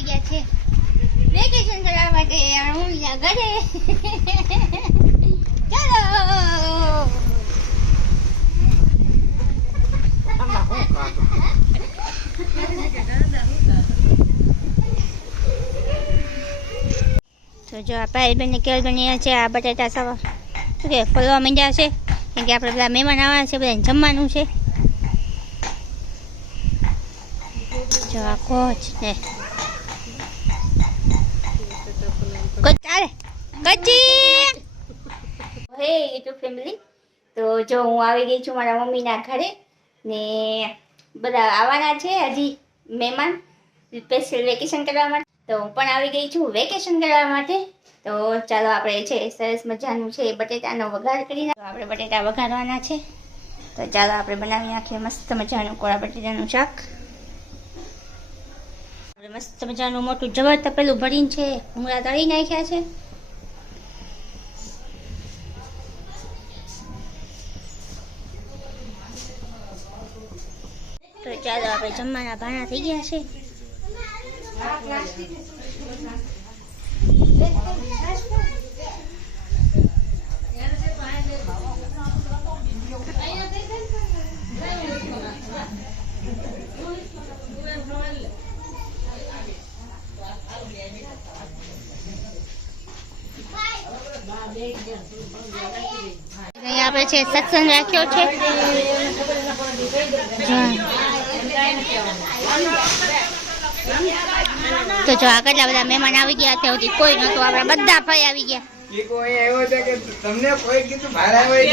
આવી ગયા છે વેકેશન કરવા માટે હું ઘરે ચાલો તો જો આ પાયલબેન ને કેળબેન છે આ બટાટા સવા શું કે ફરવા માંડ્યા છે કેમ કે આપણે બધા મહેમાન આવવાના છે બધાને જમવાનું છે જો આ કોચ ને ચાલે કચ્ચી હે યુટ્યુબ ફેમિલી તો જો હું આવી ગઈ છું મારા મમ્મીના ઘરે ને બધા આવવાના છે હજી મહેમાન સ્પેશિયલ વેકેશન કરવા માટે તો હું પણ આવી ગઈ છું વેકેશન કરવા માટે તો ચાલો આપણે છે સરસ મજાનું છે બટેટાનો વઘાર કરી આપણે બટેટા વઘારવાના છે તો ચાલો આપણે બનાવી નાખીએ મસ્ત મજાનું કોળા બટેટાનું શાક આપણે મસ્ત મજાનું મોટું જબર તપેલું ભરીને છે ભૂંગળા તળી નાખ્યા છે તો ચાલો આપણે જમવાના ભાણા થઈ ગયા છે આપણે છે સત્સંગ રાખ્યો છે તો જો આ કેટલા બધા મહેમાન આવી ગયા ત્યાંથી કોઈ નતું આપણે બધા ફરી આવી ગયા તમને કોઈ કીધું ભાડા હોય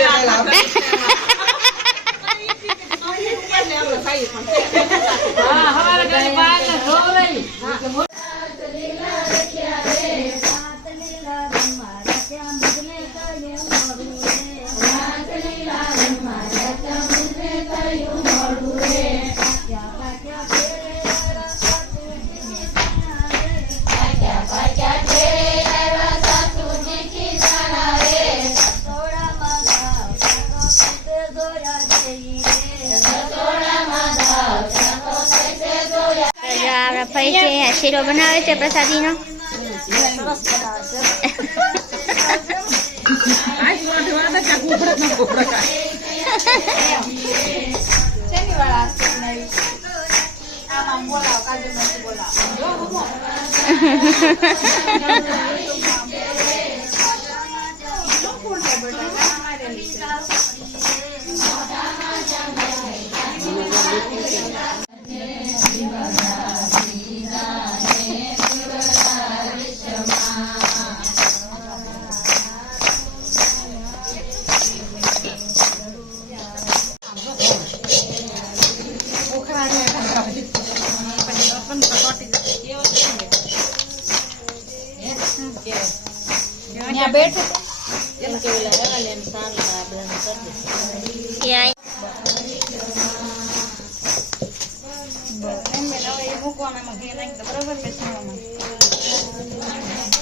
ફરી છે શીરો બનાવે છે પ્રસાદીનો બેઠ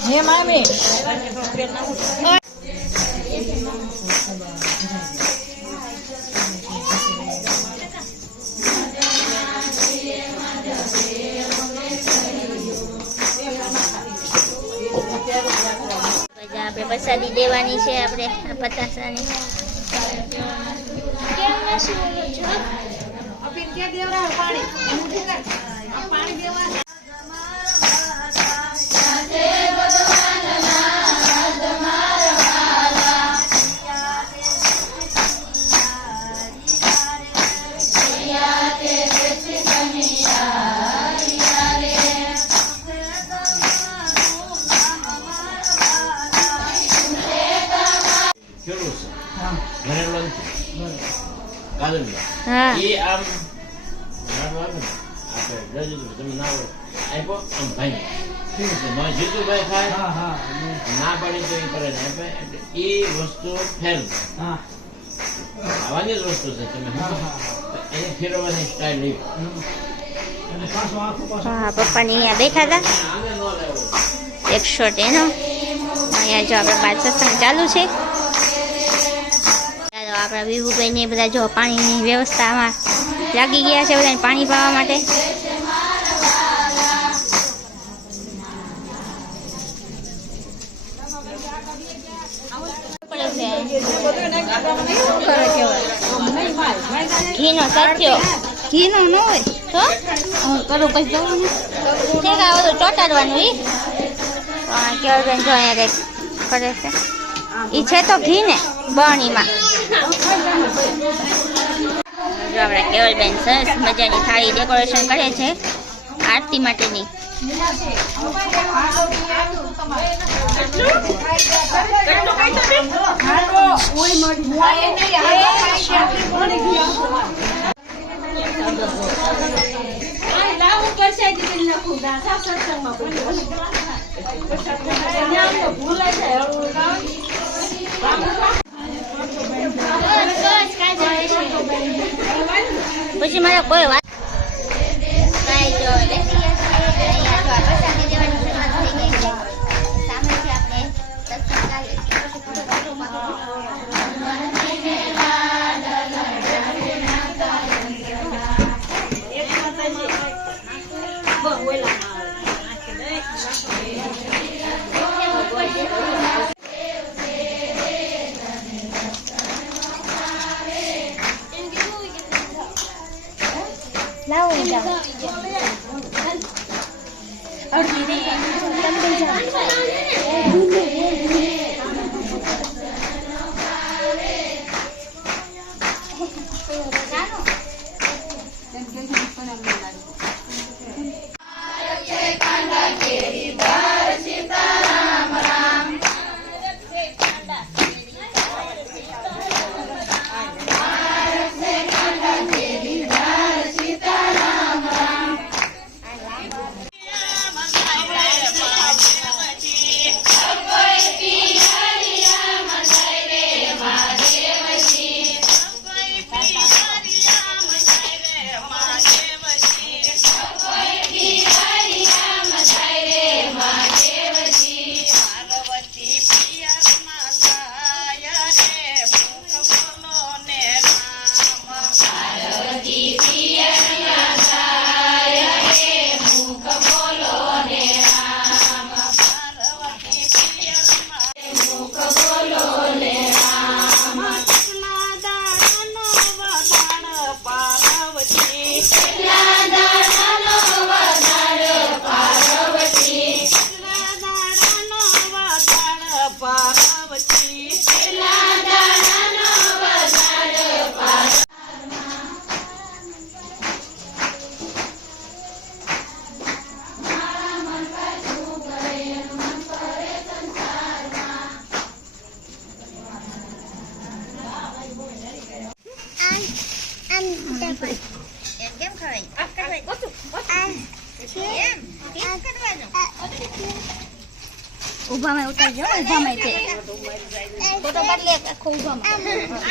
હે મામી આપણે પ્રસાદી દેવાની છે આપણે પતાસાની પપ્પાની અહીંયા બેઠા હતા એક શોટ એનો અહીંયા જો આપણે બાદ સત્સંગ ચાલુ છે ચાલો આપણા વિભુભાઈ ને બધા જો પાણીની વ્યવસ્થામાં લાગી ગયા છે બધાને પાણી પાવા માટે ઘીનો સાથિયો ઘીનો ન હોય તો કરું પછી જવાનું ઠીક આ બધું ચોટાડવાનું ઈ કેવલબેન જો અહીંયા કંઈક કરે છે ઈ છે તો ઘી ને બરણીમાં જો આપણે કેવલબેન સરસ મજાની થાળી ડેકોરેશન કરે છે આરતી માટેની પછી મારા કોઈ વાત કાંઈ જો લેતી અહીંયા જો આ પ્રસાદી દેવાની શરૂઆત થઈ ગઈ છે સામેથી આપણે સત્સંગ કરીએ કેમ ખવાય ઊભામાં ઉતારજો ઊભામાં તે ફોટો પાડી લે આખો ઊભામાં